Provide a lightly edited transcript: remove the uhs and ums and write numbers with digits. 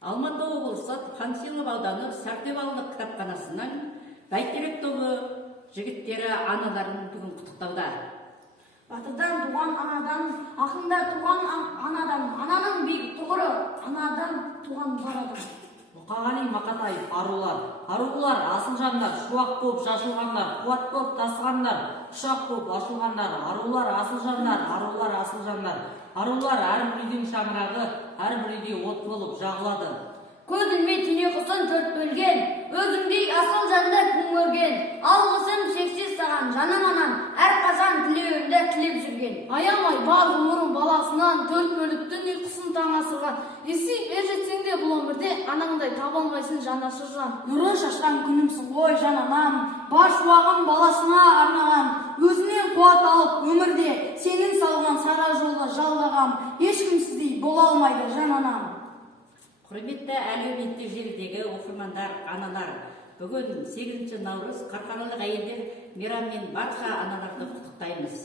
Алматы облысы Панфилов ауданы Сәртөбе ауылдық кітапханасының бәйтерек тобы жігіттері аналарын бүгін құттықтауда. Батырдан туған анадан, ақында туған анадан, ананың биік тұғыры, анадан туған бар адам. Мұқағали Мақатаев арулар асыл жандар, шуақ боп шашылғандар, қуат боп тасығандар, ұшақ боп ашылғандар, арулар асыл жандар, арулар әрбір үйдің шаңырағы, әрбір үйде от болып жағылады. Көз ілмей түне құсын төрт бөлген, өзіңдей асыл жанды күн көрген, алғысым шексіз саған жаным анам, әрқашан тілеуімді тілеп жүрген. Аямай бар ғұмырын баласынан, төрт бөліктің ұйқысын таң асырған. Есейіп жетсең де бұл өмірде анаңдай таба алмайсың жанашыржан. Нұрын шашқан күнімсің ғой жан анам, бар шуағым баласына арнаған, өзінен қуат алып өмірде сенің салған сара жолды жалғаған, ешкімсіздей бола алмайды жан анам. Құрметті әлеуметтік желідегі оқырмандар, аналар, бүгін 8 наурыз Қарқаралық әйелдер мейрамымен барша аналарды құттықтаймыз.